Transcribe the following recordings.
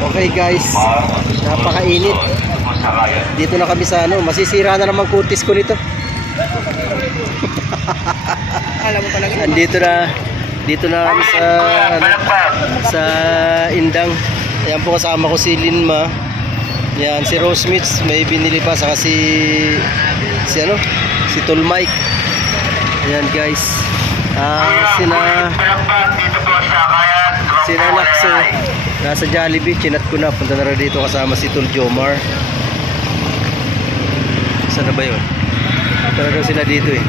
Okay guys, napakainit. Dito na kami sa ano, masisira na naman kutis ko nito. Alam mo talaga. Dito na kami sa ano, sa Indang. Ayan po kasama ko si Linma. Yan si Rose Mitch, may binili pa saka si Tol Mike. Ayan guys. Sina Lakso nasa Jollibee, chinat ko na, punta na rin dito kasama si Tol Jomar. Saan na ba yun? Talagang sila dito eh.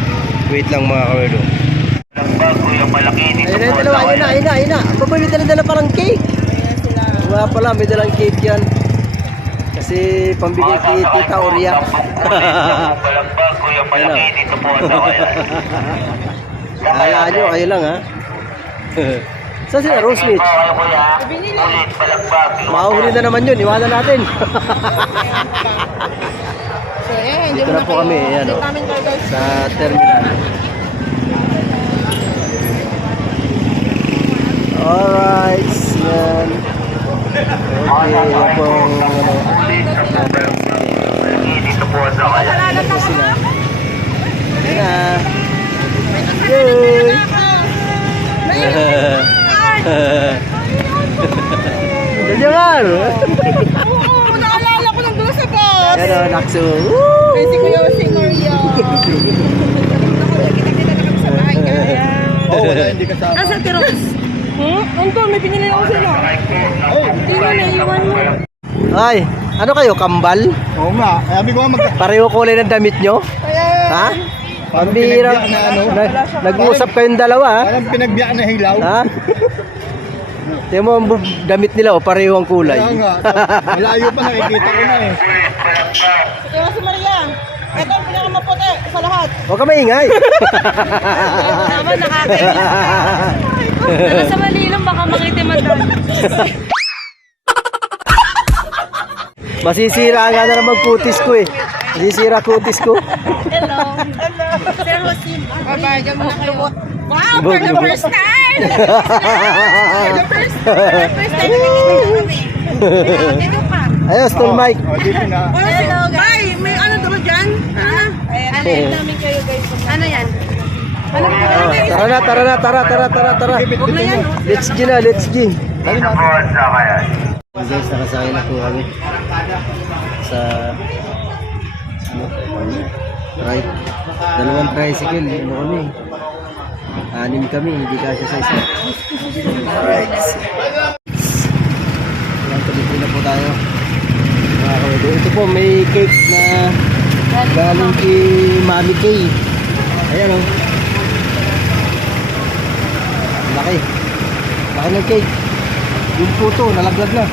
Wait lang mga kawerdo. Ayun na. Baboy, may dala parang cake. Wala pala, may dalang cake yan. Kasi pambigay kay Tita Oria. Ayun na. Kaya nyo, kayo lang ha. Saan sila Rose Mitch? Makahuli na naman yun, iwanan natin. Dito na po kami, ayan o, sa terminal. Alright, yan. Okay, yan po ano sila. Yan na. Yay! Jangan! Oo, naalala ko ng doon sa bus. Yan o, Lakso. Ay, si Kuya Maria. Kita-kita na kami sa bahay kaya. Oo, hindi kasama. Asa Tiros? Anton, may pinili ako sila. Hindi mo naiwan mo. Ay, ano kayo, kambal? Oo nga, sabi ko nga Pareho kulay ng damit nyo? Ha? Pambira. Nag-uusap kayong dalawa ha? parang pinagbiyak na hilaw. Ha? Tingnan mo ang damit nila, pareho ang kulay. Kaya nga, malayo pa nakikita ko na eh. Kuya si Maria. Ito ang pinakamaputi sa lahat. Huwag ka maingay. Naman nakakainis ka. Nasa malilong baka mangitiman doon. Masisira nga na naman kutis ko eh. Masisira kutis ko. Hello. Sir Rosin. Bye-bye. Diyan mo na kayo. Wow, for the first time! For the first time nakikita kami. Dito pa. Ayos, Tol Mike. O, dito na. Hello, guys. May ano daw dyan? Ano yan namin kayo, guys? Ano yan? Ano po Tara. Huwag na yan. Let's G. Guys, nakasakay na po kami sa right. Dalawang tricycle, ano kami? 6 kami, hindi kasya sa isa. Alright. Ayan, tuloy na po tayo. Ito po, may cake na galing kay Mami Kay. Ayan o. Laki. Laki ng cake. Yung puto, nalaglag na.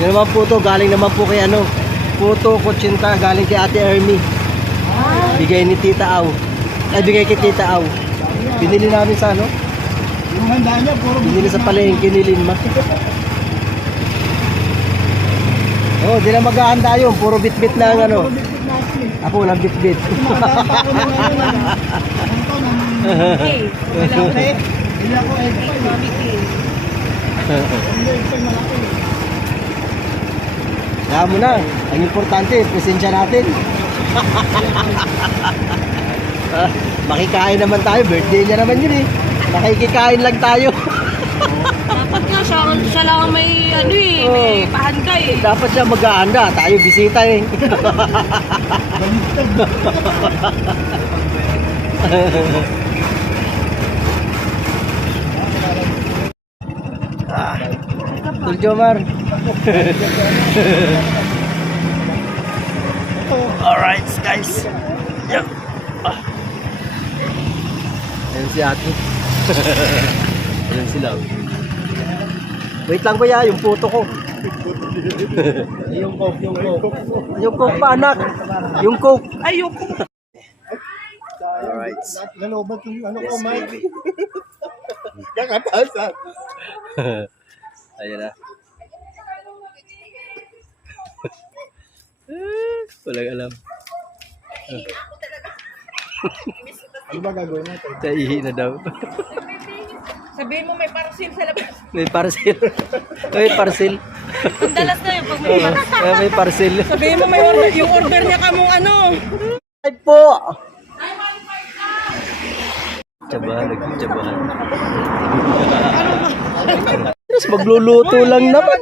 Yung naman puto, galing naman po kay ano. Puto, kutsinta, galing kay Ate Ermi. Bigay ni Tita Au. Ay, bigay kay Tita Au. Binili namin sa ano? Yung handa niya, puro Binili sa palengke ni Linma. Oh, di na maghahanda yun. Puro bit-bit lang ano. Ako lang bit-bit. Okay. Hindi ako Mami King. Kaya mo na. Ang importante, presensya natin. Makikain naman tayo. Birthday niya naman yun eh. Makikikain lang tayo. Dapat nga siya lang ang may ano eh, may pahanda eh. Dapat siya mag-aanda. Tayo bisita eh. Tol Jomar. Alright guys. Yep. Ayan si ate. Ayan sila. Wait lang kuya, yung puto ko. yung coke. Yung coke pa anak. Yung coke. Ayoko. Alright. Nalobat yung ano ko, Mike. Kakatasan. Ayan na. Walang alam. Ano ba gagawin natin? Naihi na daw. Sabihin mo may parcel sa labas. May parcel. May parcel. Ang dalas na yun pag may Oo, may parcel. Sabihin mo may order, yung order niya kamong ano. Ay po! Tsabahan, nagtsabahan. Tapos magluluto lang naman.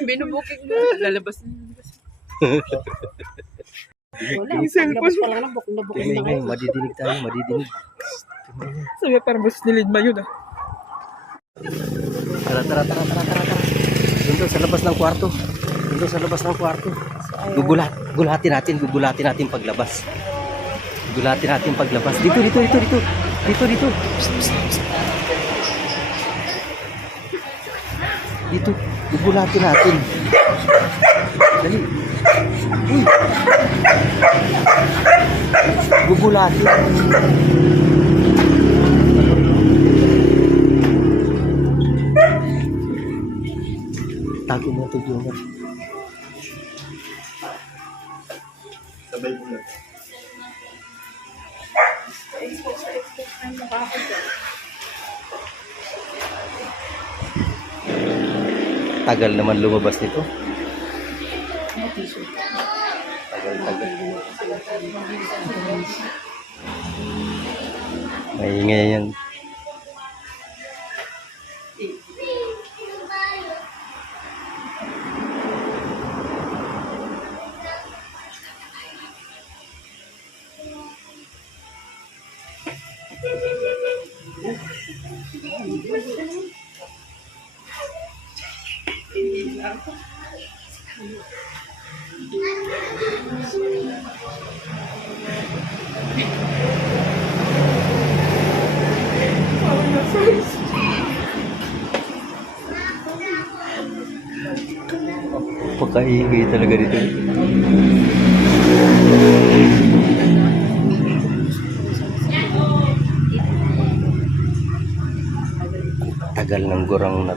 Binubukig mo. Lalabas na. Wala, labas pa lang na bukong na bukong na kayo. Madidinig tayo, madidinig. Sabi parang bus nilid ba yun ah? Tara. Doon sa labas ng kwarto. Doon sa labas ng kwarto. Gugulatin natin paglabas. Gulatin natin paglabas. Dito. Dito. Dito, gugulatin natin. Dali. Uy. Gugulatin. Tago mo ito, Jomar. Sabay mo lang. Tagal naman lumabas nito. Tagal. Maingay yan. Pagkaingay talaga dito. Tagal ng gurang na.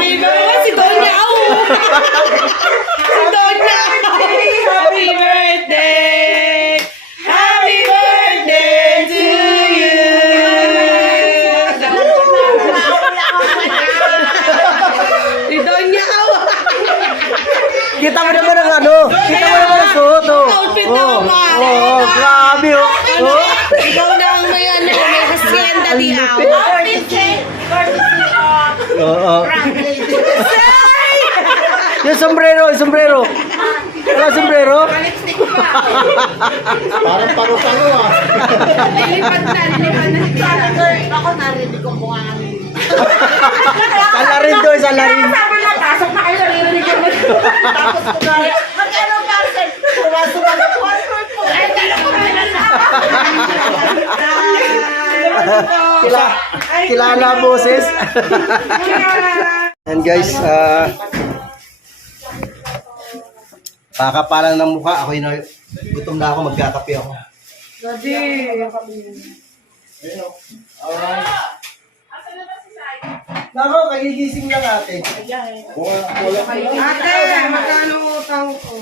Si Donya! Si Donya! Happy birthday! Happy birthday to you! Si Donya! Kita mo naman ang ano? Kita mo naman ang suot, oh. Outfit na Oh, ba? oh, grabe, oh. Oh. Ikaw na ang may ano, may hacienda di ako. Oo. Yung sombrero. Wala sombrero? Parang paro-paro ah. Lilipad na. Ako narinig ko mukha kami. Salarin to, salarin. Sabi na, pasok na kayo, naririnig ko. Tapos ko na, magkano parcel? Pumasok na po. Ay, tala ko na Kilala boses. And guys, pakapalan ng mukha. Ako yun, gutom na ako, magkakape ako. Daddy. Nako, kagigising lang ate. Ate, magkano utang ko?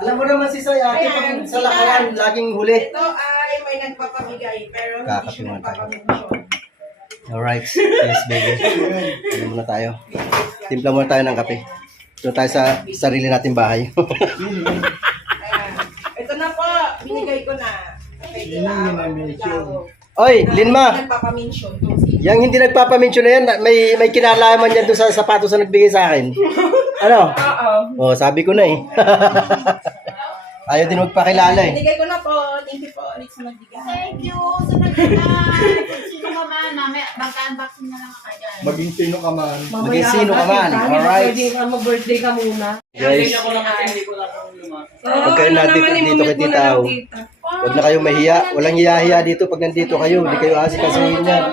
Alam mo naman si Say, ate, pag sa lakaran, laging huli. Ito ay may nagpapamigay, pero hindi Kakape siya muna tayo. nagpapamisyon. Alright, yes baby. Ano muna tayo? Timpla muna tayo ng kape. Doon tayo sa sarili nating bahay. Ayan. Ito na po, binigay ko na. Kay Tila, Oy, Linma. Nagpapamention. Yang hindi nagpapamention na yan, may kinalaman yan doon sa sapatos na nagbigay sa akin. Ano? Oo. Oh, sabi ko na eh. Ayaw din magpakilala eh. Binigay ko na po. Thank you po ulit sa nagbigay. Thank you. Sa nagkita. Sino ka man? Mag-unboxing na lang ako dyan. Maging sino ka man. Maging sino ka man. Alright. Mag-birthday ka muna. Guys, pag kayo dito kay Tita, huwag na kayong mahiya. Walang hiya-hiya dito pag nandito kayo. Hindi kayo asikasuhin yan.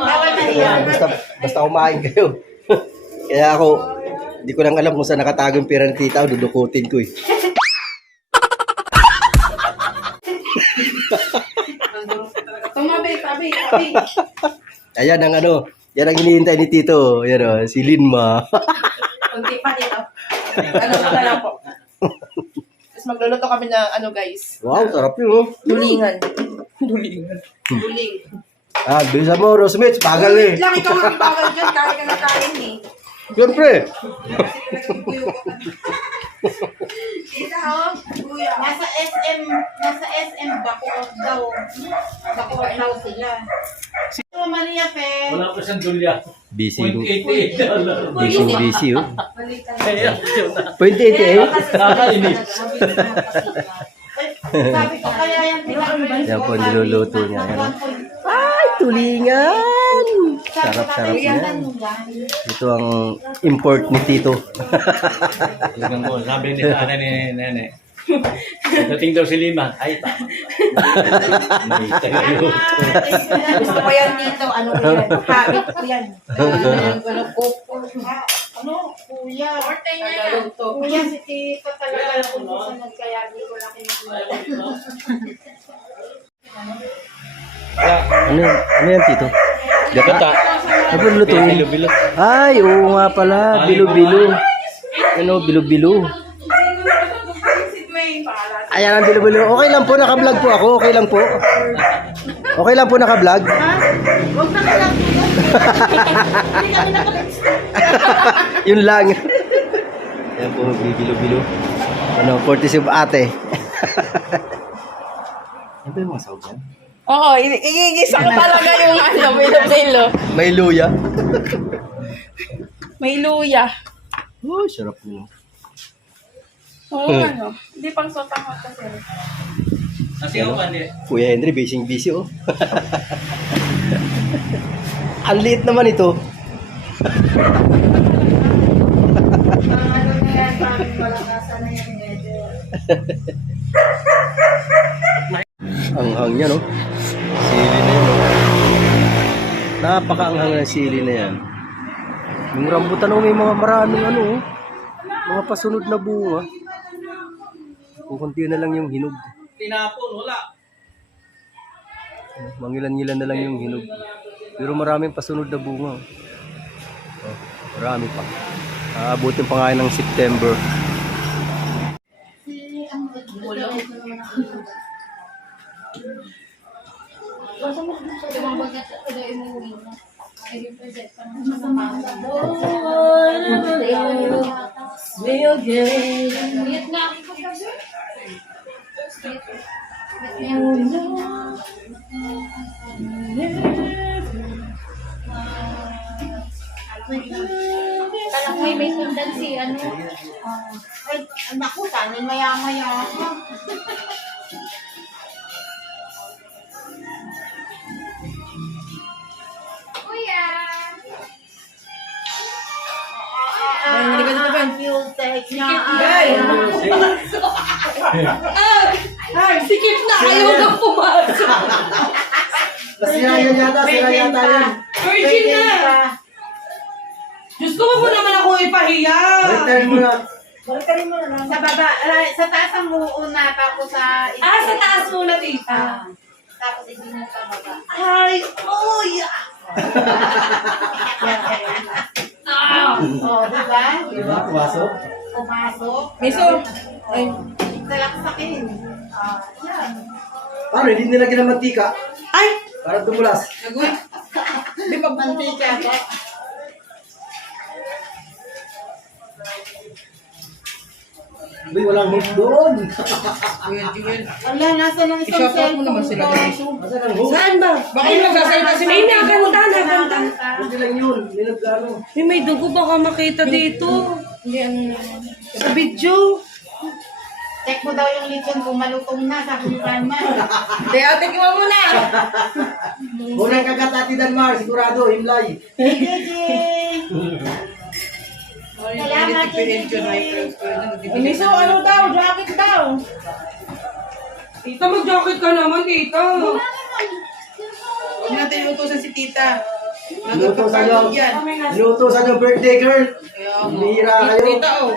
Basta kumain kayo. Kaya ako, hindi ko lang alam kung saan nakatago yung pera ni Tita. Dudukutin ko eh. Tumabi. Ayan ang yan ang hinihintay ni Tito. Yan o, si Linma. Kunti pa dito. Ano ka lang po. Tapos magluluto kami na guys. Wow, sarap yun oh. Dulingan. Duling. Bilisan mo, Rosemits. Bagal eh. Lang ikaw ang bawal dyan. Kaya ka na kain eh. Siyempre. Kita oh. Kuya. Nasa SM Bacoor daw. Bacoor daw sila. Ito, Maria Fe. Wala pa siyang dulya. Busy. $0.88. Busy oh. Kaya yun na. 0.88. Nakakainis. Sabi ko kaya yan. Yan po, niluluto niya. Yan. Ay, tulingan! Sarap-sarap yan. Ito ang import ni Tito. Tignan mo, sabi ni Ana ni Nene. Dating daw si Lima. Ay, tama. May tagaluto. Gusto ko yan dito. Ano ko yan? Habit ko yan. Ano, kuya? Nagaluto. Kuya, si Tito talaga kung gusto nagkaya di ko lang kinukuha. Ano yan, Tito? Gata. Ano po lutuin? Bilo-bilo. Ay, oo nga pala. Bilo-bilo. Ano, bilo-bilo. Ayan ang bilo-bilo. Okay lang po, naka-vlog po ako. Okay lang po. Okay lang po naka-vlog. Huwag na kailang kuya. Hindi kami Yun lang. Ayan po, bilo-bilo. Ano, courtesy of ate. Ano ba yung mga sahog yan? Oo, igigisa ko talaga yung bilo-bilo. May luya. May luya. Oh, sarap mo. Oo, ano. Hindi pang sotang ko kasi. Kasi ako hindi. Kuya Henry, busy oh. Ang liit naman ito. Ang hang niya, no? Sili na yan, no? Napaka-anghang ng sili na yan. Yung rambutan, oh, may mga maraming oh. Mga pasunod na bunga. Kukunti na lang yung hinog. Tinapon, wala. Mangilan-ngilan na lang yung hinog. Pero maraming pasunod na bunga. Oh, marami pa. Aabutin pa nga ng September. Talang may sundan si ano. Ay, naku, sana maya-maya. Kuya! Hindi ka na ba? Confused niya. Ay, sikip na! Ayaw na pumasok! Sira yata yan. Virgin na! Diyos ko, wag mo naman ako ipahiya! Return mo na. Sa baba, sa taas ang muuna, tapos sa... Sa taas muna, tita. Tapos ibigay sa baba. Ay, uy! Oh, diba? Pumasok. Pumasok. Miso! Ay, Salaksakin. Yan. Paano, hindi nilagyan ng mantika? ay! Para tumulas. Di ba mantika ba? Uy, walang hook doon. Ala, nasa ng isang cellphone mo naman sila. Asan ang hook? Saan ba? Bakit nagsasalita si Ay, nakakanta, nakakanta. Hindi lang yun. Nilagano. May dugo baka makita dito. Sa video. Check mo daw yung lechon kung malutong na, sabi ni Carmen. Hindi, ate, kiwa mo na. Unang kagat Ate Danmar, sigurado, himlay. Salamat, Miso, ano daw? Jacket daw. Tita, mag-jacket ka naman, tita. Huwag natin utusan si tita. Inutosan yung, yan. inutosan yung birthday girl. Bihira kayo. Tita, oh.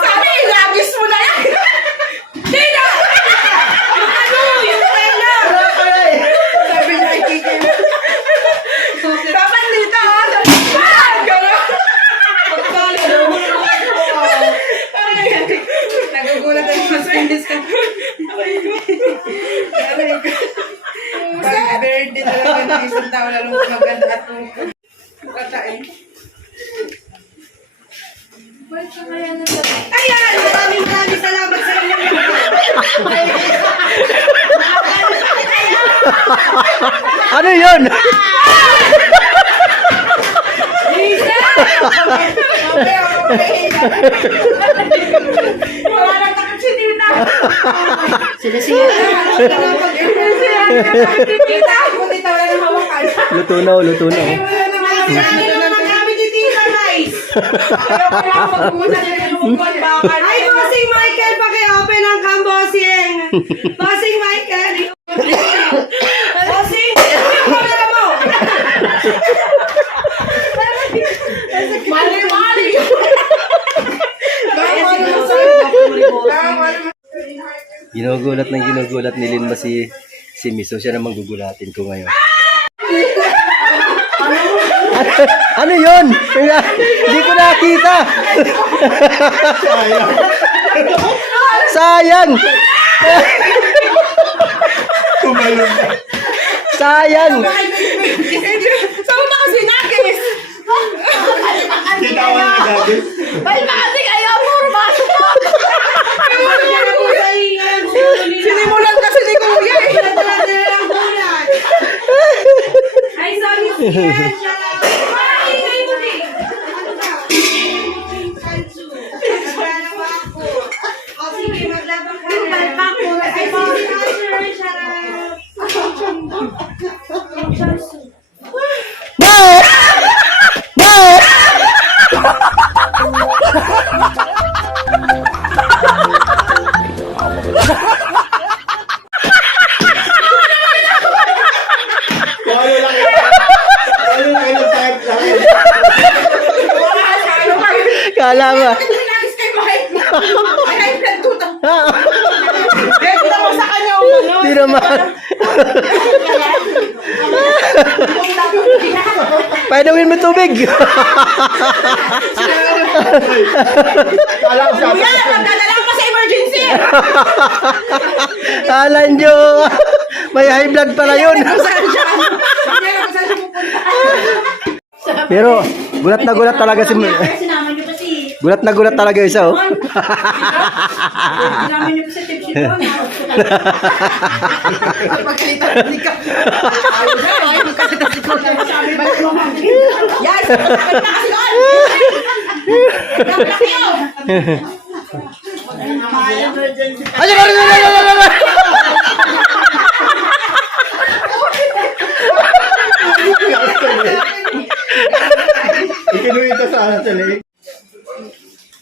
Sabi, ilagis mo na yan. Sabi niya, ikikin. Dapat dito, ha? Gano'n. Nagugulat ang mas pindes ka. Happy birthday talaga ng isang tao, lalong maganda at kakain. Ayan! Maraming salamat sa inyo. Ano yun? Wala nang takot si Tita. Sila-sila. Tita, kung Tita wala nang hawakan. Luto na, luto na. Wala nang hawakan kami ni Tita, guys. Pero kailangan magpumunta nila ng lumukan baka. Ay, Bossing Michael, paki-open ang cam, Bossing. Bossing Michael. Bossing, yung camera mo. Mali-mali. Ginugulat ni Linma si Miso. Siya naman gugulatin ko ngayon. Ano yun? Hindi ko nakita. Sayang. Tumalon ka. Sayang. Saan ba kasi nakis? Kita ko na gabi. Bal pa kasi kayo, purmaso po! Sinimulan kasi ni Kuya eh. Ay, sorry, Sian. Ay, ay, ay. O, sige, maglabang ka na. Ay, sorry, No! No! Kung ano lang yun. Kung ano lang yun. Type lang yun. Kala mo. Nagis kay Mike. Ay, ay, nagtuta. Kita mo sa kanya umano. Di naman. Painumin mo tubig. Kala ko siya. Kuya, magdadala ko sa emergency. Kala nyo. May high blood pala yun. Saan siya? Kung saan siya pupunta. Pero gulat na gulat talaga si Sinama niyo kasi. Gulat na gulat talaga isa oh. Namin niyo po sa tip sheet mo. Pagkalitan ni ka. Ayaw na, ayaw magkalitan si Kuya. Balik mo nga. Yes! Bakit na kasi doon? Dapat na kayo! Ay, Ikinuwi ito sa leeg.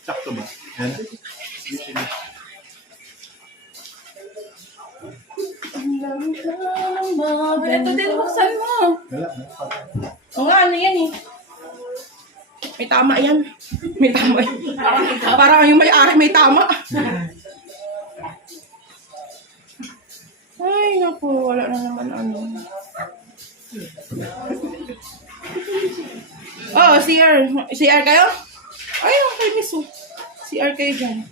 Sakto ba? Yan. Oo nga, ano yan eh. May tama yan. May tama yan. Parang yung may-ari may tama. Ay, naku. Wala na naman ano. Oh, CR. CR kayo? Ay, okay, miss. CR kayo dyan.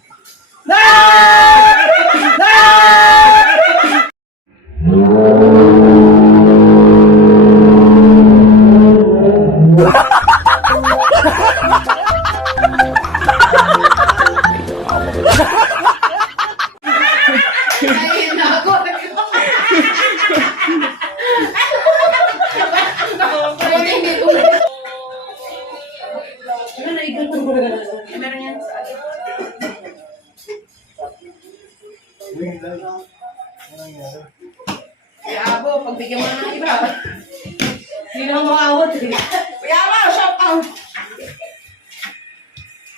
Meron yan sa Kuya Abo, pagbigyan mo na ng iba. Hindi na makawat eh. Kuya Abo, shout out!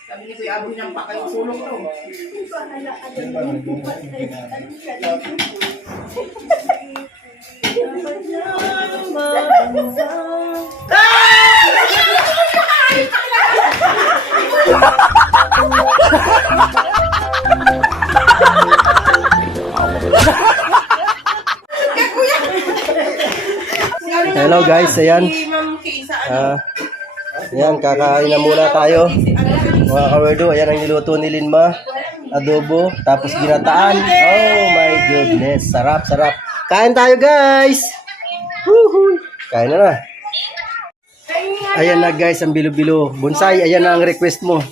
Sabi ni Kuya Abo niyang pa kayong sulong to. Hello guys, ayan. Si Ma'am Kay sa ano? Ayan, kakain na muna tayo. Mga kawerdo, ayan ang niluto ni Linma. Adobo, tapos ginataan. Oh my goodness, sarap, sarap. Kain tayo guys! Woohoo! Kain na na. Ayan na guys, ang bilo-bilo. Bonsai, ayan na ang request mo.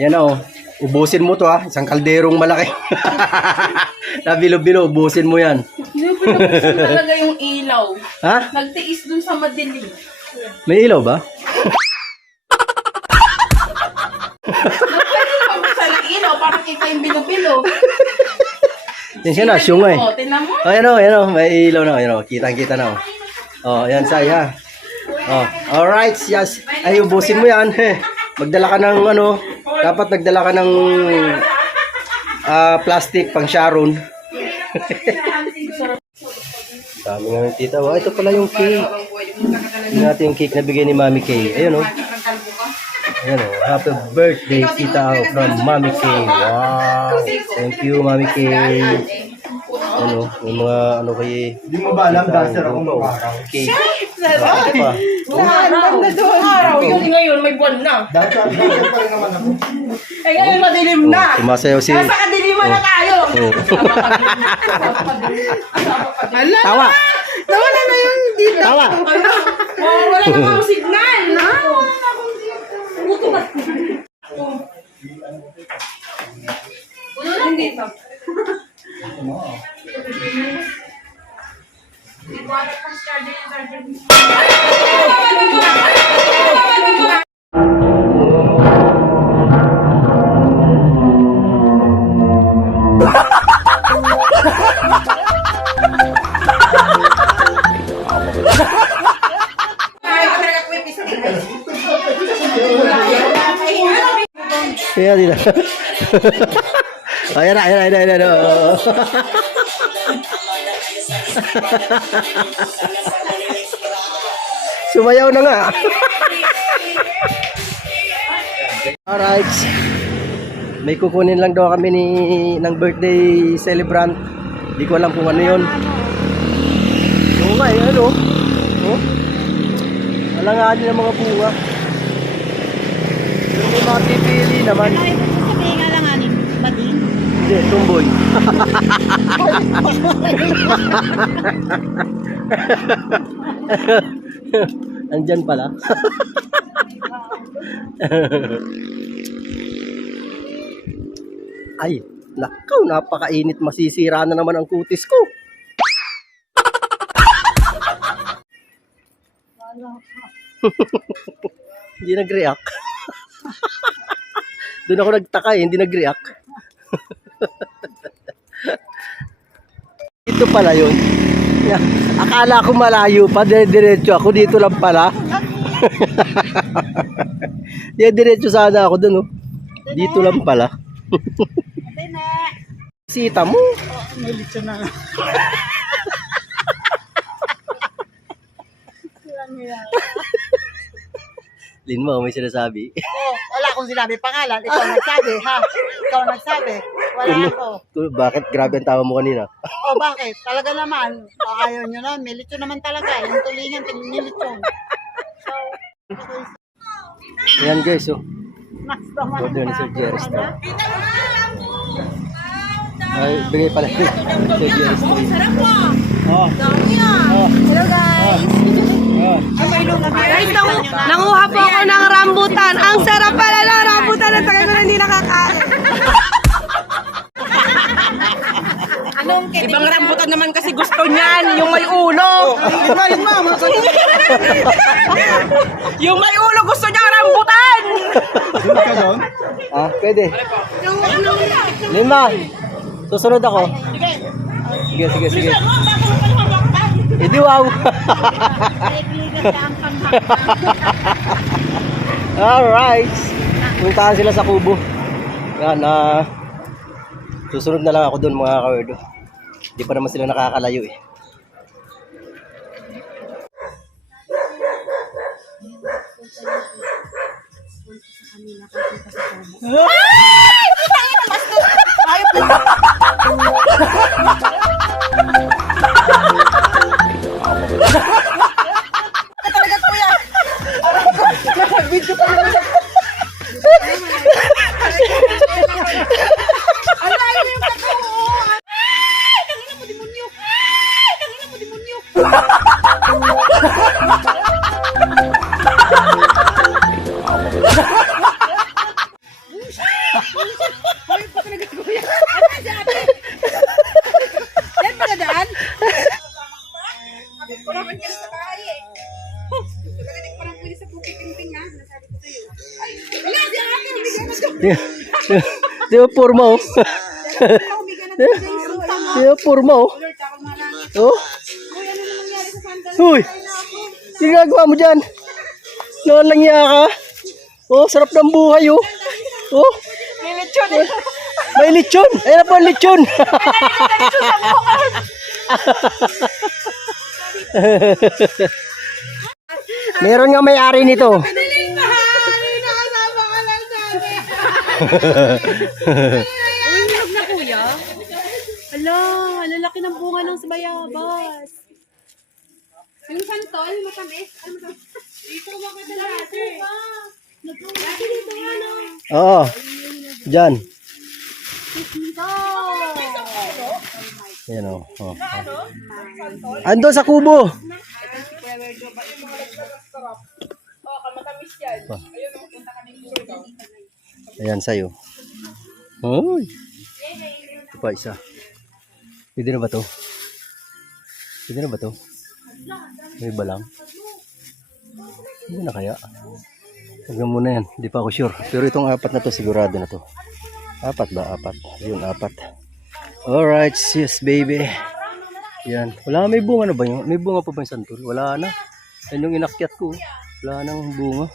Ayan na oh. Ubusin mo to ha, isang kalderong malaki. Na bilo-bilo, ubusin mo yan. Pinapos ko talaga yung ilaw. Ha? Nagtiis dun sa madilim. May ilaw ba? Nagpapasa ng ilaw para kita yung bilo-bilo. Yan siya na, syungay. O, tinan mo. Oh, ayan o, may ilaw na. Ayan o, kitang-kita na o. Oh, ayan, Sai ha. Oh, alright, yes. Ay, ubusin mo yan. Magdala ka ng ano, dapat nagdala ka ng plastic pang Sharon. Dami nga ng tita. Oh, ito pala yung cake. Tingnan natin yung cake na bigay ni Mami Kay. Ayun o. Ayan o. Happy birthday, tita from Mami Kay. Wow. Thank you, Mami Kay. Ano, yung mga ano kay... Hindi mo ba alam, dancer ako mag-araw. Cake. Ito pa. Banda doon. Araw, yun ngayon, may buwan na. Dancer pa rin naman ako. Eh ngayon, madilim na. Sumasayaw si... Nasa kadiliman na tayo. Oh. Hala, Tawa! nawala na yung dito. Tawa! Oh, wala na akong signal. Wala na akong signal. Buto ba? Puno lang dito. Kaya nila. Ayan na, ayan na, ayan na, ayan na. Oh. Sumayaw na nga. Alright. May kukunin lang daw kami ng birthday celebrant. Hindi ko alam kung ano yun. Oo nga eh, ano? Oh? Alanganin ng mga bunga. Pero may mga pipili naman. Sabihin nga lang aning bading. Hindi, tumboy. Andyan pala. Ay, nakaw, napakainit. Masisira na naman ang kutis ko. Hindi nag-react. Doon ako nagtaka eh, hindi nag-react. Dito pala yun. Akala ko malayo pa, diretso ako. Dito lang pala. Diretso sana ako dun, oh. Dito lang pala. Sita mo. May litso na. Linma, may sinasabi. Oh, wala akong sinabi pangalan. Ikaw ang nagsabi, ha? Ikaw ang nagsabi. Wala ako. Bakit grabe ang tawa mo kanina? Oh, bakit? Talaga naman. Ayaw nyo na. May lechon naman talaga. Yung tulingan, nilitsyon. So, Ayan guys, oh. mas naman. Order ni Sir Jerry Star. Ay, bigay pala. Sir Jerry Star. Sarap po. Oh. Hello guys. Guys, nanguha po ako ng rambutan. Ang sarap pala ng rambutan. Ang tagal ko na hindi nakakain. Ibang rambutan naman kasi gusto niyan. Yung may ulo. Yung may ulo gusto niya rambutan. Ah, pwede. Lima. Susunod ako. Sige. Hindi wow. Alright. Puntahan sila sa kubo. Yan, susunod na lang ako doon mga kawerdo. Hindi pa naman sila nakakalayo eh. Di ba purma oh? Di ba purma oh? Oh? Uy! Ginagawa mo dyan? Nalang niya ka? Oh, sarap ng buhay oh. Oh? May lechon! Ayan na po ang lechon! Meron nga may-ari nito. Uy, hinog na kuya. Ala, lalaki ng bunga ng bayabas. Yung santol, matamis. Ano matamis? Dito ba ka dati? Dati dito nga no. Oo. Diyan. Ayan o. Oh. Ando sa kubo. Ayan sa'yo. Uy. Ito pa isa. Pwede na ba to? Pwede na ba to? May iba lang. Hindi na kaya. Huwag muna yan. Hindi pa ako sure. Pero itong apat na to sigurado na to. Apat ba? Apat. Yun, apat. Alright, sis baby. Yan. Wala, may bunga na ba yun? May bunga pa ba yung santol? Wala na. Yan yung inakyat ko. Wala nang bunga.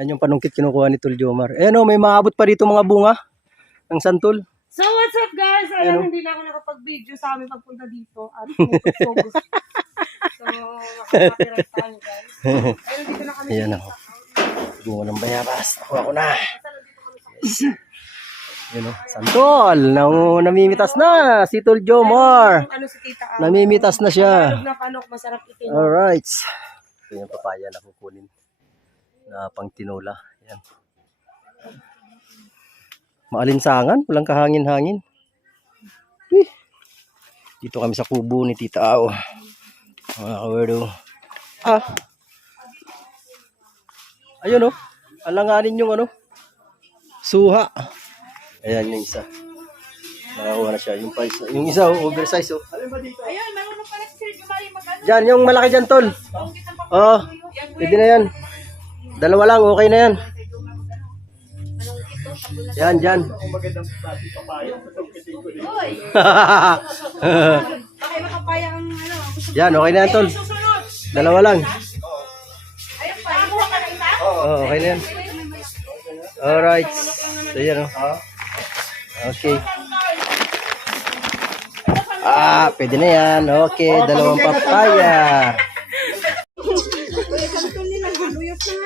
Yan yung panungkit kinukuha ni Tol Jomar. Ayan o, may maabot pa dito mga bunga ng santol. So what's up guys? Ayan, hindi na ako nakapag-video sa amin pagpunta dito. At focus. So, makakapirate tayo guys. Ayun, dito na kami. Ayan o. Bunga ng bayabas. Nakuha ko na. Yes. Ayan o. Santol. Namimitas na. Si Tol Jomar. Ano si Tita Ana. Namimitas na siya. Tagalog na panok, masarap itin. Alright. Ito yung papaya na kukunin. Na pang tinola. Ayan. Maalinsangan. Walang kahangin-hangin. Uy. Dito kami sa kubo ni Tita Ao. Mga kawerdo. Ah. Ayun o. Alanganin yung ano. Suha. Ayan yung isa. Nakakuha na siya. Yung isa oversize o. Ayun, meron na pala si Sir Jumari mag-ano. Diyan, yung malaki dyan, Tol. Oo. Pwede na yan. Dalawa lang, okay na yan. Yan, dyan. Yan, okay na yan, Tol. Dalawa lang. Oo, okay na yan. Alright. So, yan o. Okay. Pwede na yan. Okay, dalawang papaya.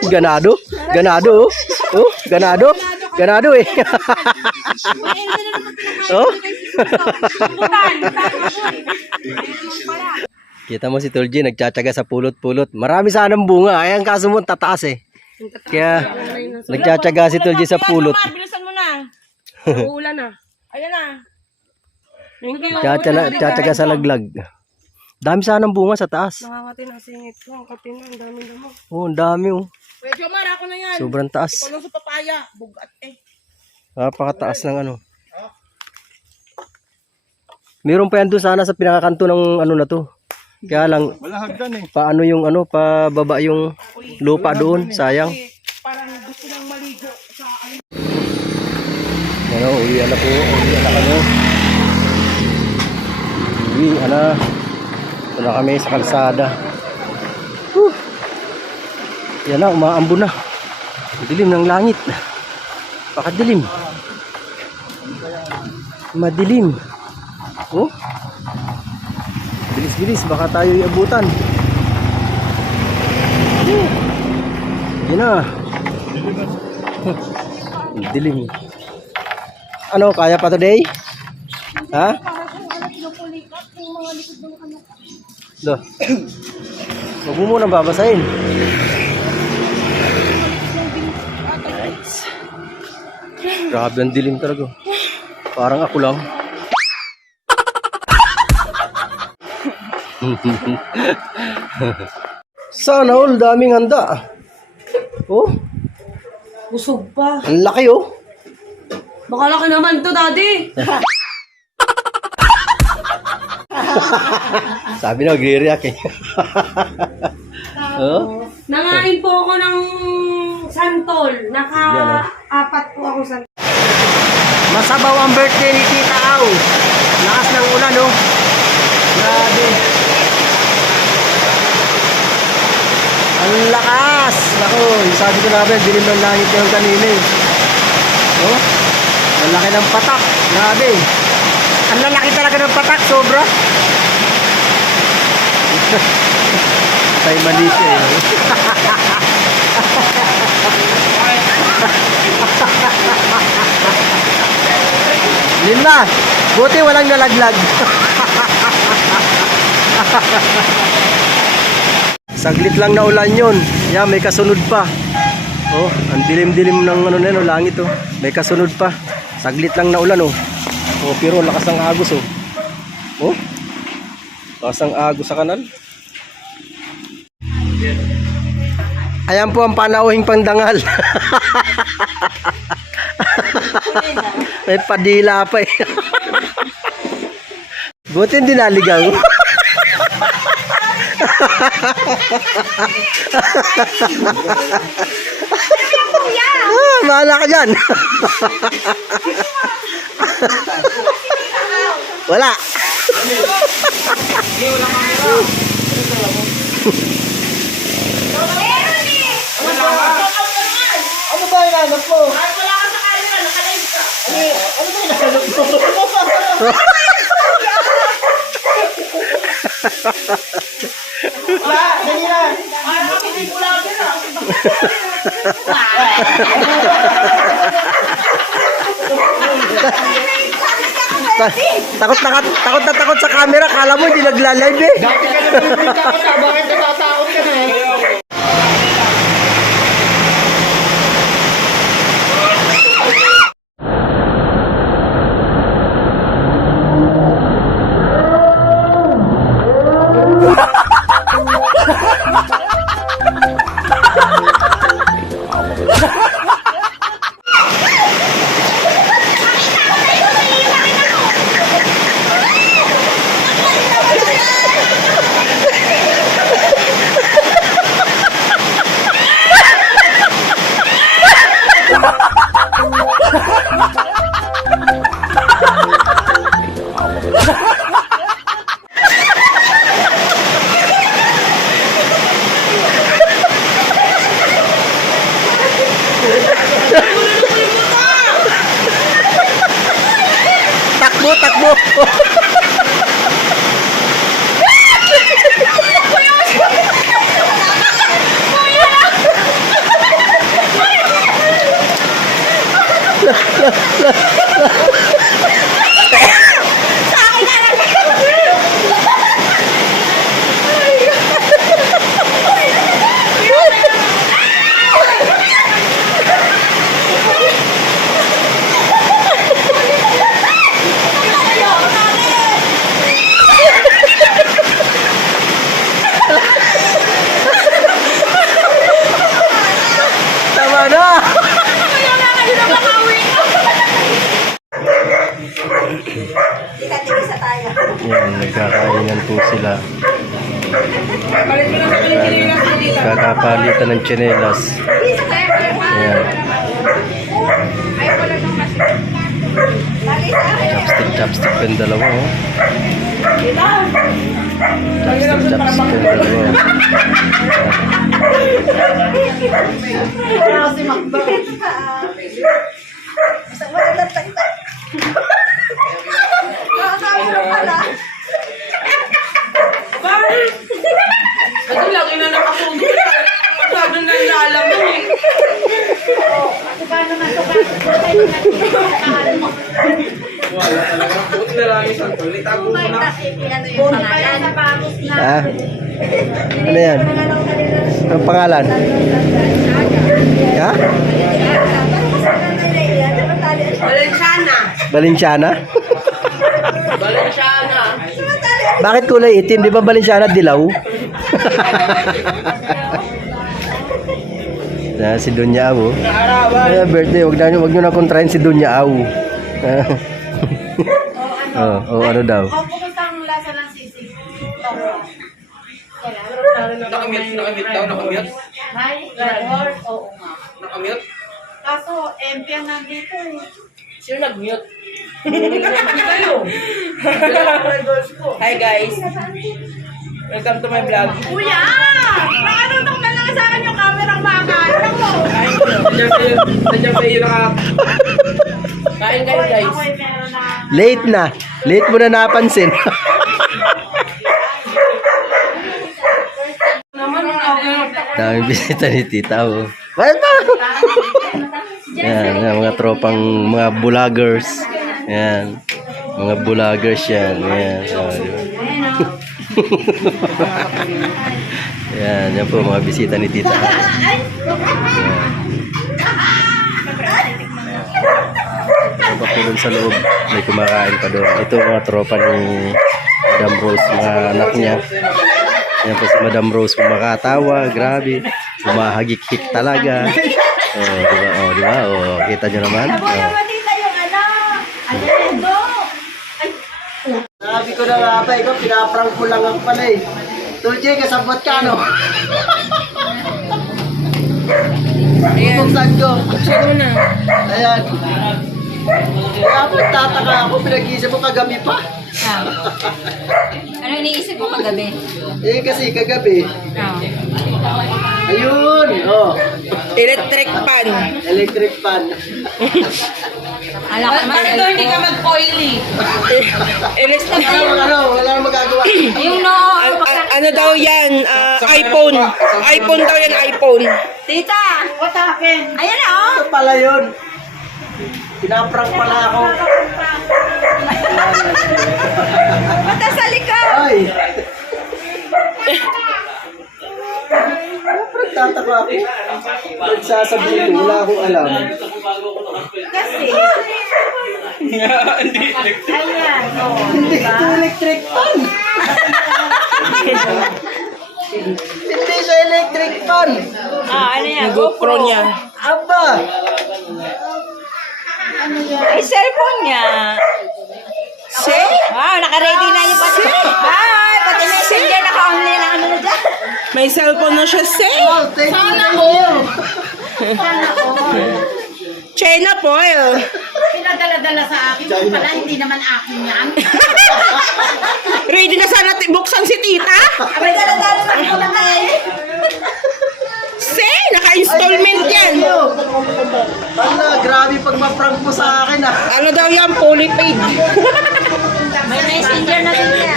Ganado? Ganado, oh. Oh, ganado. Ganado, eh. Oh. Kita mo si Tulji, nagtsatsaga sa pulot-pulot. Marami sanang bunga. Ay, ang kaso mo, tataas eh. Kaya, nagtsatsaga si Tulji sa pulot. Bilisan mo na. Uulan na. Ayan na. Tsatsaga sa laglag. Dami sanang bunga sa taas. Nakakati ng singit ko. Ang kati na, ang daming damo. Oh, ang dami, oh. Kuya Jomar, ako na yan. Sobrang taas. Kulong sa papaya. Bugat eh. Napakataas ng ano. Meron pa yan doon sana sa pinakakanto ng ano na to. Kaya lang, Wala hagdan eh. paano yung ano, pababa yung lupa doon. Sayang. Parang gusto nang maligo sa ano. Ano, uwian na po. Uwian na kami. Uwian na. Ito na kami sa kalsada. Whew. Yan na, umaambo na. Dilim ng langit. Pakadilim. Madilim. Oh. Bilis-bilis, baka tayo iabutan. Yan na. Dilim. Ano, kaya pa today? Ha? Loh. Huwag mo munang babasahin. Nice. Grabe ang dilim talaga. Parang ako lang. Sana all, daming handa. Oh, Busog pa. ang laki oh. Baka laki naman to, daddy. Sabi na, magre-react eh. Oh? Nangain po ako ng santol. Yan, Naka-apat po ako santol. Masabaw ang birthday ni Tita Au. Lakas ng ulan oh. Grabe. Ang lakas. Naku, sabi ko namin, dilim ng langit yung kanina eh. Oh, ang laki ng patak. Grabe. Ang lalaki talaga ng patak, sobra. Tay mali siya eh. Linda, buti walang nalaglag. Saglit lang na ulan yun. Yan, may kasunod pa. Oh, ang dilim-dilim ng ano na yun, langit oh. May kasunod pa. Saglit lang na ulan oh. Oh, pero lakas ng agos oh. Oh. Lakas ng agos sa kanal. Ayan po ang panauhing pangdangal. May padila pa eh. Buti hindi naligaw. Mahala ka dyan. Wala. Ano ba yung anak mo? Ay, wala ka sa kanila. Nakalive ka. Ano ba yung anak mo? Wala, dali na. Parang kami din mula din ah. Takot sa camera. Kala mo hindi nagla-live eh. Dati ka nagbibrita ka na. Bakit natatakot ka na eh? Kakapalitan ng tsinelas. Ayan. Chopstick pa yung dalawa, oh. Chopstick pa yung dalawa. Kasi lagi na nakasundo. Sabi na ilalam mo eh. Ah? Ano yan? Ang pangalan? Ha? Valenciana. Balenciana? Valenciana. Bakit kulay itim? Di ba Balenciana dilaw? Na si Dunya Au. Ay, birthday, wag nyo na kontrahin si Dunya Au. Ano daw? Kumusta ang lasa ng sisig? Nakamute daw, nakamute. May gagor? Oo nga. Nakamute. Kaso, MP ang nandito eh. Sino nag-mute? Kayo. Hi guys. Welcome to my vlog. Kuya! Nakatutong na lang sa akin yung camera baka. Ano mo? Nandiyan ba yun kain kayo guys. Ako'y meron na. Late na. Late mo na napansin. Dami bisita ni Tita, oh. Yan, mga tropang mga vloggers. Yan. Mga vloggers yan. Yan. Oh, di ba? Yan po mga bisita ni Tita. Yan. Ano pa po dun sa loob? May kumakain pa doon. Ito mga tropa ni Madam Rose, mga anak niya. Yan po si Madam Rose kumakatawa, grabe. Kumahagik-hik talaga. Oh, di ba? Oh, kita nyo naman. Oh. Dito yung ano. Alendo. Sabi ko na nga ba, ikaw pinaprank ko lang ang pala eh. Tulje, kasabot ka, no? Buksan ko. Buksan mo na. Ayan. Kaya po, tataka ako, pinag-iisip mo kagabi pa. Ano iniisip mo kagabi? Eh, kasi kagabi. Ayun, oh. Electric pan. Electric fan. Alak naman. Bakit daw hindi ka mag-oily? Electric Wala nang magagawa. Yung no. ano daw yan? iPhone. iPhone daw yan, iPhone. Tita! What happened? Ayan na oh. Ito pala yun. Pinaprank pala ako. Mata sa likod. Ay! Nagtataka ako. Nagsasabihin ko, wala akong alam. Kasi. Ayan. Oh. Hindi ito electric fan. Hindi siya electric fan. Ano yan? GoPro niya. Aba! Ay, cellphone niya. Wow, naka-ready na yung pati. Ay, pati messenger naka-only na ano na dyan. May cellphone na siya, say. Oh, thank you. China Foil. Pinadala-dala sa akin. Kung pala, hindi naman akin yan. Ready na sana buksan si tita? Abay, dala-dala sa akin na nga eh. Say, naka-installment yan. Ala, grabe pag ma-prank mo sa akin ah. Ano daw yan? Fully paid. May messenger na din niya.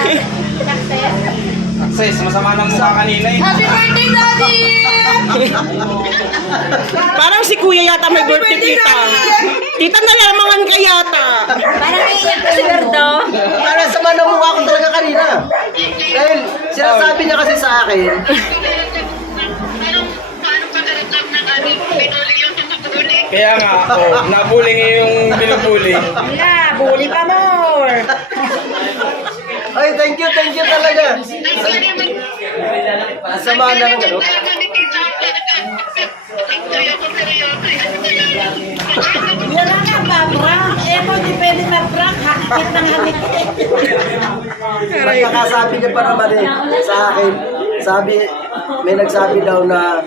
Sis, masama ng mukha kanina eh. Happy birthday, Daddy! Parang si kuya yata may birthday tita. Tita nalamangan ka yata. Parang iiyak ko si Berto. Para sama ng mukha ko talaga kanina. Dahil sinasabi niya kasi sa akin, Kaya nga, nabuli nga yung binubuli. Wala, buli pa more. ay, thank you talaga. Sama na ng ano. Wala na, pa-prank. Eh, mo, di pwede ma-prank. Hakikit ng hakikit. Pagkakasabi niya pa naman eh, sa akin, may nagsabi daw na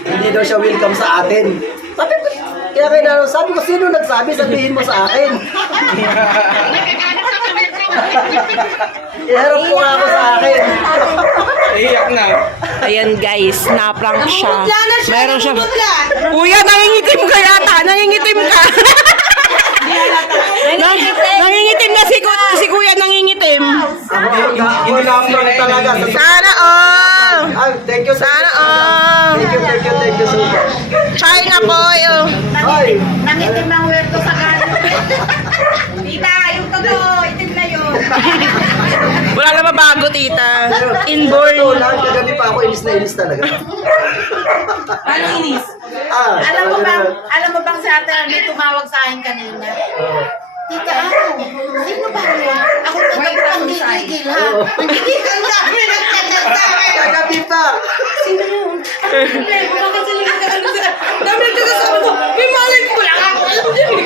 hindi daw siya welcome sa atin. Sabi ko, kaya kayo sabi ko, sino nagsabi? Sabihin mo sa akin. Iharap mo nga ako sa akin. Ayan guys, na-prank siya. Meron siya. Kuya, nangingitim ka yata. Nangingitim ka. Nangingitim na si kuya, nangingitim. Hindi na ako talaga. Sana all. Thank you. Sana all. Thank you so much. China boy. Ay, Nangitim ang werto sa kanin. Tita, yung totoo, itim na yun. Wala na mabago, tita. ito Inborn. lang, kagabi pa ako, inis na inis talaga. Ano inis? Alam mo bang si Ate may tumawag sa akin kanina? Tita, sino ba yun? Ako talaga ang gigigil, ha? Ang gigigil ang dami nagtagal sa akin. Kagabi pa. Sino yun? Bakit sila nagtagal? Dami nagtagal sa akin ko. May malay ko lang ako. Alam mo yun.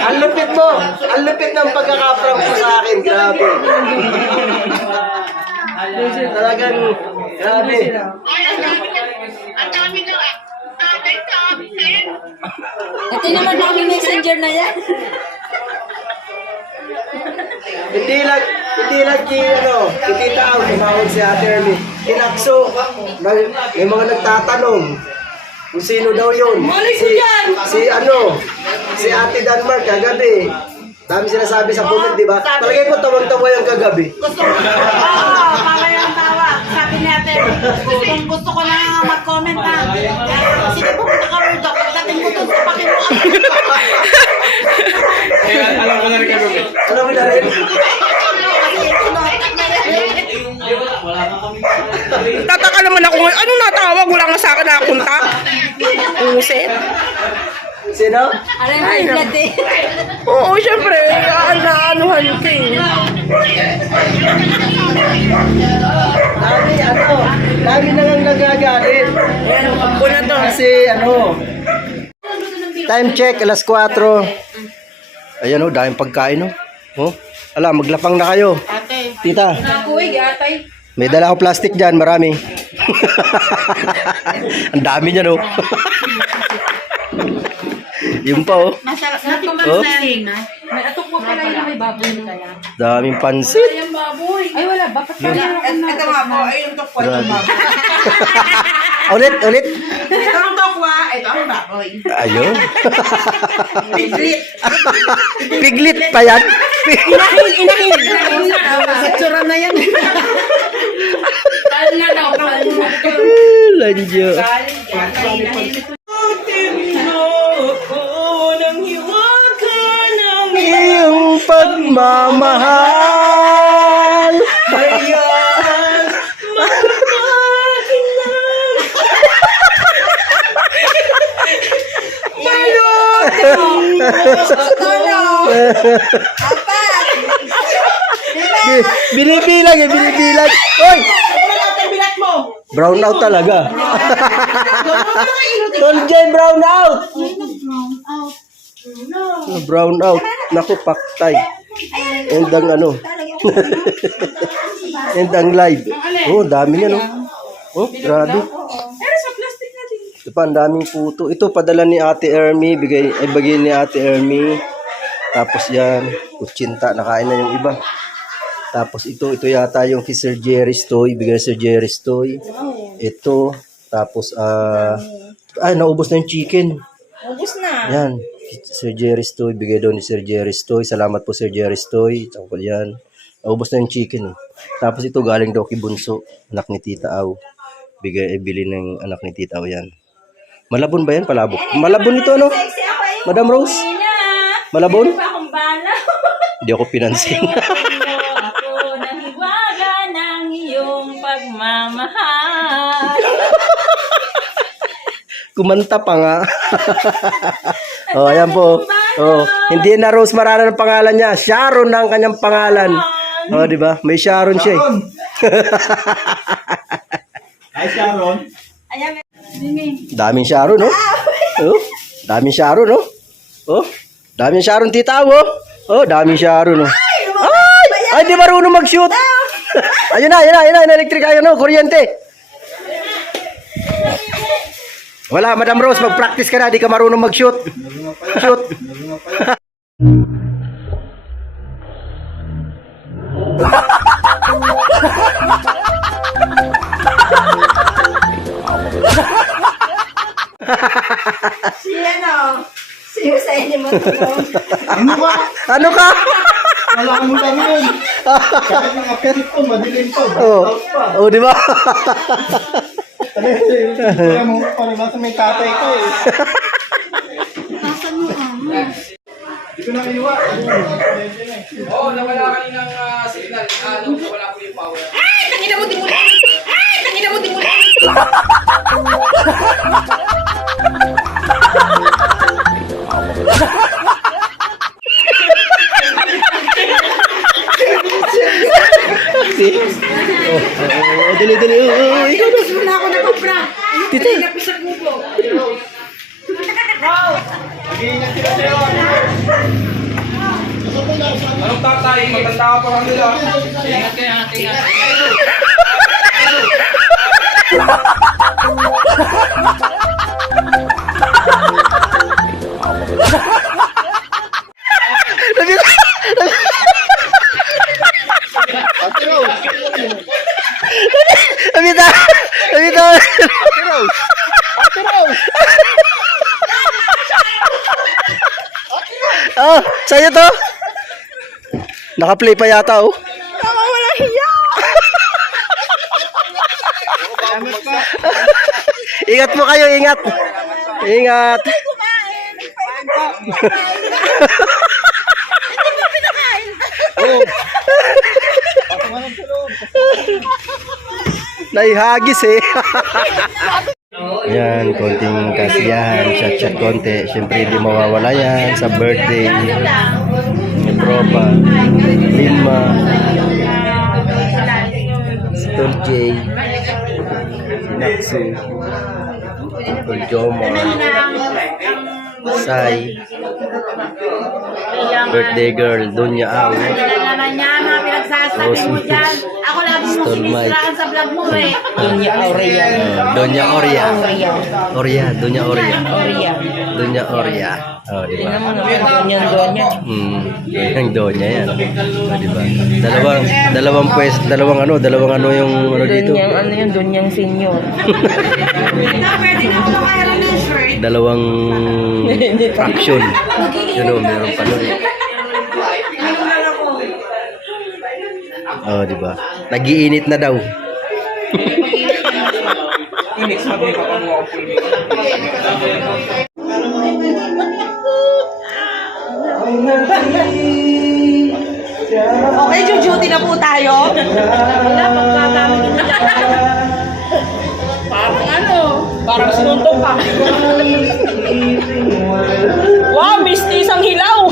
Ang lupit mo. Ang lupit ng pagkakaprank mo sa akin. Grabe. Talagang, grabe. Ito naman kami messenger na yan. Hindi lang si Tita Ang tumawag si Ate Ermi. Kinakso. May mga nagtatanong kung sino daw yun. Si Ate Danmar kagabi. Dami sinasabi sa comment, di ba? Palagay ko tawang-tawa yung kagabi. Gusto ko. Oo, pamay ang tawa. Sabi natin, kung gusto ko na mag-comment na. Sige po, naka-word ako. Pagdating ko doon sa pakimuan. Alam ko na rin kagabi. Alam mo na rin? Kasi tinuhatak na yan. Tataka naman ako ngayon. Ano natawag? Wala nga sa akin nakapunta. Uset. Sino? Aray, may Oo, syempre. Naanuhan ka eh. Dami na lang nagagalit. Una to. Kasi time check, alas 4. Ayan daming pagkain Ala, maglapang na kayo. Ate. Tita, Nakuwig, atay. may dala ako plastic dyan, marami. Ang dami niya Yung pa Masarap na Oh. May atok mo pala yung may baboy kaya. daming pansit. Yung baboy. Ay, wala. Ba't kaya ako na? Ito nga po, ay yung tokwa yung baboy. Ulit. Ito ang tokwa, ito ang baboy. Ayun. Piglit. Piglit pa yan. Inahin. Satsura na yan. Kal na daw, kal na. Lanjo. Iyong pagmamahal. Binibilang binibilang. Oy! Brown out talaga. Toljen, brown out. Brown out. Naku, paktay. Endang Endang live. Oh, dami niya Oh, grabe. Ito pa, ang daming puto. Ito, padala ni Ate Ermi. Bigay ni Ate Ermi. Tapos yan, kutsinta. Nakain na yung iba. Tapos ito yata yung kay Sir Jerry's Toy. Bigay ni Sir Jerry's Toy. Ito. Tapos, naubos na yung chicken. Ubus na. Yan. Sir Jerry's Toy. Bigay daw ni Sir Jerry's Toy. Salamat po Sir Jerry's Toy. Tangkol yan. Naubos na yung chicken. Tapos ito galing daw kay Bunso. Anak ni Tita Au. Bili ng anak ni Tita Au yan. Malabon ba yan? Palabok. Malabon ito Madam Rose? Malabon? Hindi ako pinansin. Ako nahiwaga ng iyong pagmamahal. Kumanta pa nga. Ayan po. Hindi na Rose Marana ng pangalan niya. Sharon na ang kanyang pangalan. Di ba? May Sharon siya. Hi, Sharon. Daming Sharon, daming Sharon, daming Sharon, Tita, daming Sharon, Ay, di marunong mag-shoot. Ayun na, electric, ayun no, kuryente. Wala, Madam Rose, mag-practice ka na, di ka marunong mag-shoot. Shoot. Si ano? Si Usain mo to. Ano ka? Wala ka mong yun. Kahit yung appearance ko, madilim pa. Oh, oh, di ba? Kaya mo, parang nasa may tatay ko eh. Nasaan mo ka? Hindi ko na iwa. Oo, nawala kaninang signal. Wala po yung power. Ay! Tangina mo, di mo lang! Ay! Tangina mo, di mo lang! Oh, dali. Oh, ikaw na. Wala ako napaprank. Tita. Napisak mo po. Anong tatay? Maganda ka pa kanila. Ingat kayo, ingat. Amita! Oh, sa'yo to. Naka-play pa yata, oh. Wala hiya! Ingat mo kayo, ingat. Ingat. Kumain! Oh. Naihagis eh. Yan, konting kasiyahan, chat-chat konti. Siyempre, hindi mawawala yan sa birthday ni Propa, Lilma, si Tol J, si Naksu, Tol Jomo, Sai, birthday girl, Dunya Ang, naman yan, mga pinagsasabi mo dyan. Ako lagi mo Stolmite. sinisiraan sa vlog mo eh. Doña Oria. Dunya Oria. Oh, di ba? Yung Doña yan. Oh, di ba? Dalawang ano yung ano dito. Dunyang senior. Pwede na ako makahiram ng shirt. Dalawang fraction. Yun o, meron pa nun. Oh, di ba? Nagiinit na daw. Inix, sabi ka pa mo ako po. Okay, jujuti na po tayo. Wala, pagkadami na. Parang ano? Parang sinuntok ka. Wow, mistis ang hilaw.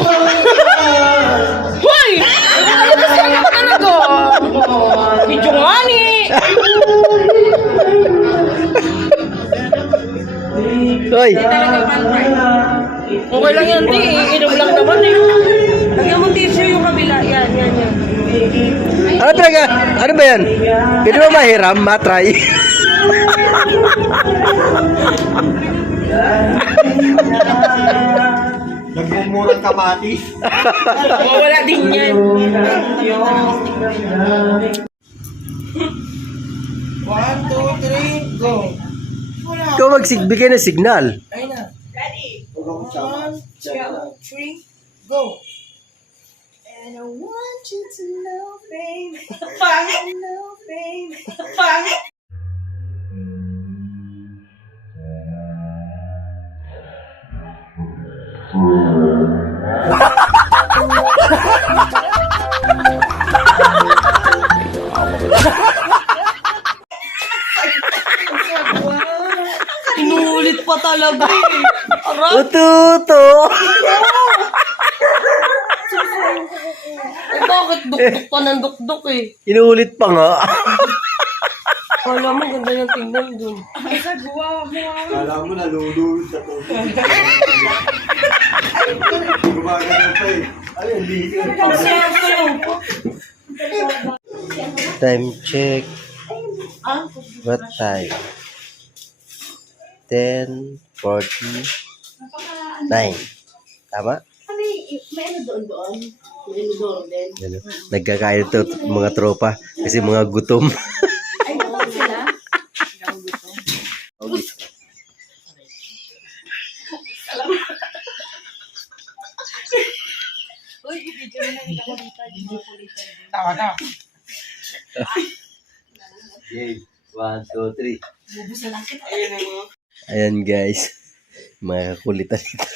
Hoy! Ano ba siya ka talaga? Medyo nga ni. Hoy! Okay lang yan, di. Inom lang naman eh. Lagyan mong tissue yung kabila. Yan. Ano talaga? Ano ba yan? Pwede mo mahiram? Matry? Nagmumurang kamatis. Mawala din yan. One, two, three, go. Ikaw magbigay ng signal. Ayun na. One, two, three, go. And I want you to know, baby. Know, baby. Inulit pa talaga eh. Aray, Ututo! bakit dukduk pa ng dukduk eh? Inuulit pa nga. Kala mo, ganda yung tingnan dun. Kala mo nalulunod sa tubig. Gumagano pa eh. Ay, hindi ka. Ang sarap kayo po. Time check. What time? 10:49. Tama? May ano doon? May ano doon din. Ano? Nagkakain to mga tropa kasi mga gutom. Ay, naman sila. Tawa na. Okay. 1, 2, 3. Ayun mo. Ayan guys. Mga kakulitan ito.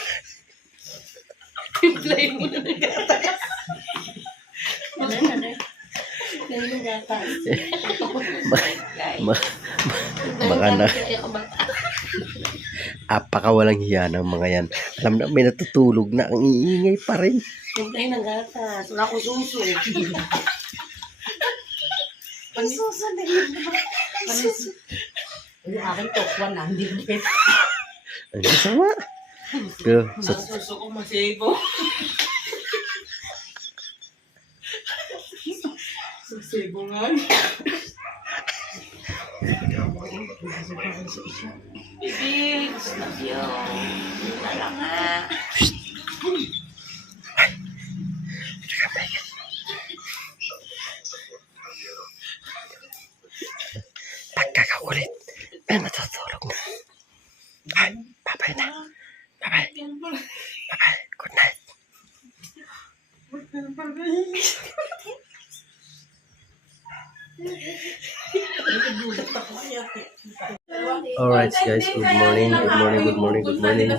Ma- Baka na apaka walang hiya ng mga yan. Alam na may natutulog na ang iingay pa rin. Hintay ng gatas. Wala ko suso. Suso na yun. Suso. Yung akin tokwan na. Hindi ko pwede. Ang sama. Pero sa Suso ko masibo. Susibo nga. Bibig. Love you. Wala nga. pagkakakulit. Ay, natutulog na. Ay, bye-bye na. Bye-bye. Bye-bye. Good night. Alright guys, good morning, good morning, good morning, good morning.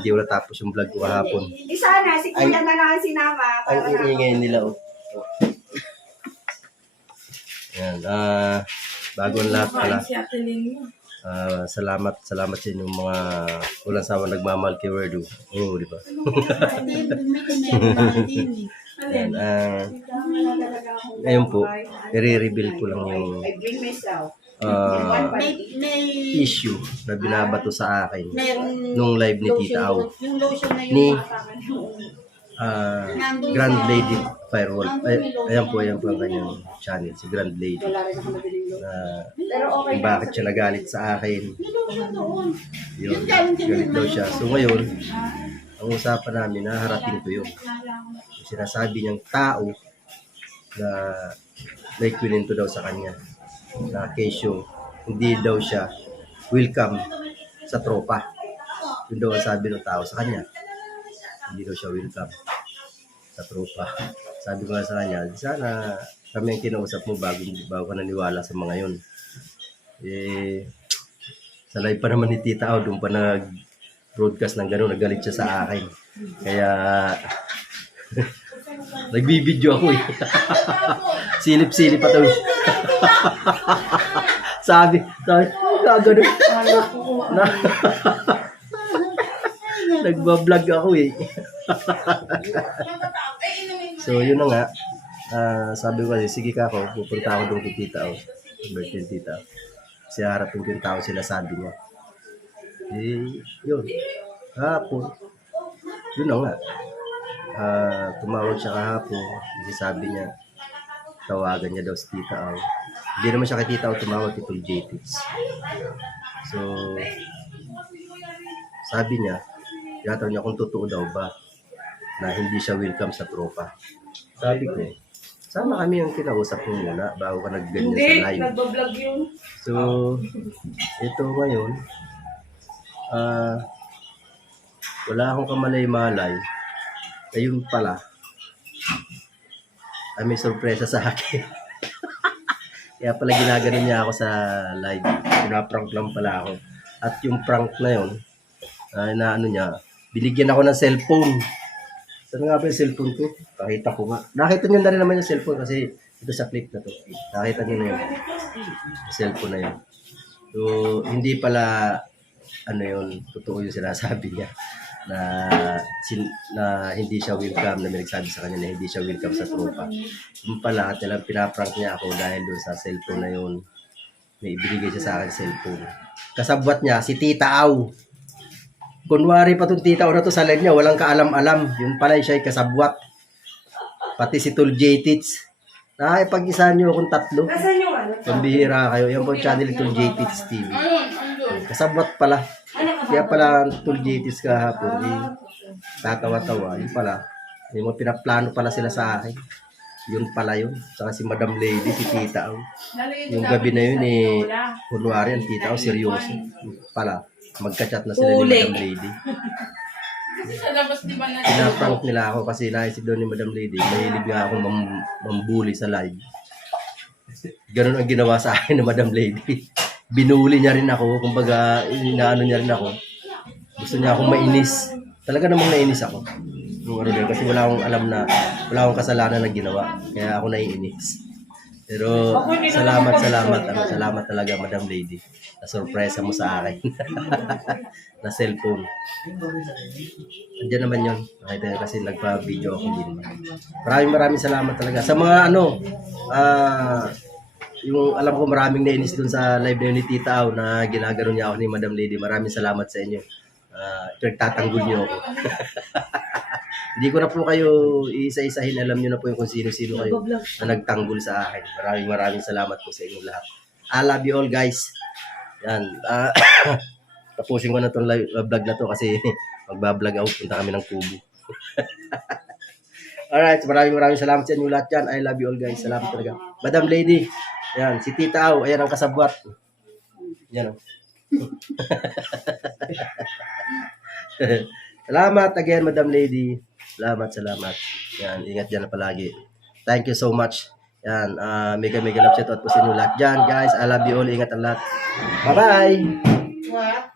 Hindi wala tapos yung vlog ko kahapon. Sana, si Kuya na lang ang sinama. Ang iingay nila oh. Yan, bago ang lahat pala. Salamat sa inyong mga walang sawa nagmamahal kay Werdu. Oo, di ba? Yan, ngayon po, i-reveal ko lang yung issue na binabato sa akin nung live ni Tita Au Yung lotion na ni yun. Grand Lady Firewall. Ayan po ang kanyang channel, si Grand Lady. Kung bakit siya nagalit sa akin. Yun, galit daw siya. So ngayon, ang usapan namin, naharapin ko yun. Yung sinasabi niyang tao na may kwento daw sa kanya na kesyo, hindi daw siya welcome sa tropa. Yun daw ang sabi ng tao sa kanya. Hindi daw siya welcome sa tropa. Sabi ko nga sa kanya, sana kami ang kinausap mo bago ka naniwala sa mga yun. Sa live pa naman ni Tita Au, doon pa nag-broadcast ng gano'n, nagalit siya sa akin. Kaya, nagbibideo ako eh. Silip-silip pa to. sabi, gano'n. Nagbablog ako eh. So, yun na nga. Sabi ko kasi, sige ka ako, pupunta ako doon kay Tita Au. Birthday ni Tita Au. Kasi harapin ko yung tao sinasabi niya. Yun. Hapon. Yun na nga. Tumawag siya kahapon. Kasi sabi niya, tawagan niya daw si Tita Au. Hindi naman siya kay Tita Au tumawag, kay Tol JTs. So, sabi niya, tinatanong niya kung totoo daw ba na hindi siya welcome sa tropa. Sabi ko, sama kami yung kinausap mo muna bago ka nagganyan sa live. Nagbablog yun. So, ito ngayon, wala akong kamalay-malay. Ayun pala, may sorpresa sa akin. Kaya pala ginaganon niya ako sa live. Pinaprank lang pala ako. At yung prank na yun, na ano niya, binigyan ako ng cellphone. Saan nga ba yung cellphone ko? Pakita ko nga. Nakita niyo na rin naman yung cellphone kasi ito sa clip na to. Nakita niyo na yun. Yung cellphone na yun. So, hindi pala, ano yun, totoo yung sinasabi niya. Na hindi siya welcome, na may nagsabi sa kanya na hindi siya welcome sa tropa. Yung pala, at nilang pinaprank niya ako dahil doon sa cellphone na yun. May ibinigay siya sa akin cellphone. Kasabwat niya, si Tita Au. Kunwari pa itong Tita Au na to sa live niya, walang kaalam-alam. Yun pala siya ay kasabwat. Pati si Tol JTs. Nakakipag-isa nyo akong 3. Nasaan yung ano? Pambihira kayo. Yan po ang channel Tol JT's TV. Kasabwat pala. Kaya pala Tol JT's kahapon. Di tatawa-tawa. Yun pala. May mga pinaplano pala sila sa akin. Yun pala yun. Saka si Madam Lady, si Tita Au. Yung gabi na yun kunwari ang Tita Au, seryoso. Pala, magka-chat na sila ni Madam Lady. Pinaprank nila ako kasi naisip daw ni Madam Lady. Mahilig nga akong mambuli sa live. Ganun ang ginawa sa akin ni Madam Lady. Binuli niya rin ako. Kumbaga, inaano niya rin ako. Gusto niya akong mainis. Talaga namang nainis ako. Kasi wala akong alam na, wala akong kasalanan na ginawa. Kaya ako naiinis. Pero salamat talaga Madam Lady. Na surpresa mo sa akin. Na cellphone. Andiyan naman yun. Nakita kasi nagpa-video ako din. Maraming salamat talaga. Sa mga yung alam ko maraming nainis dun sa live na yun ni Tita Au na ginagano niya ako ni Madam Lady. Maraming salamat sa inyo. Pinagtatanggol niyo ako. Hindi ko na po kayo isa-isahin. Alam niyo na po yung kung sino-sino kayo na nagtanggol sa akin. Maraming salamat po sa inyo lahat. I love you all guys. Yan. Tapusin ko na itong vlog na to kasi magbablog ako. Punta kami ng Kubo. Alright. Maraming salamat sa inyo lahat dyan. I love you all guys. Salamat talaga. Madam Lady. Yan. Si Tita Au. Ayan ang kasabwat. Yan o. Salamat again, Madam Lady. Salamat. Yan, ingat dyan na palagi. Thank you so much. Yan, mega love shout out po sa inyo lahat dyan, guys. I love you all. Ingat ang lahat. Bye-bye! What?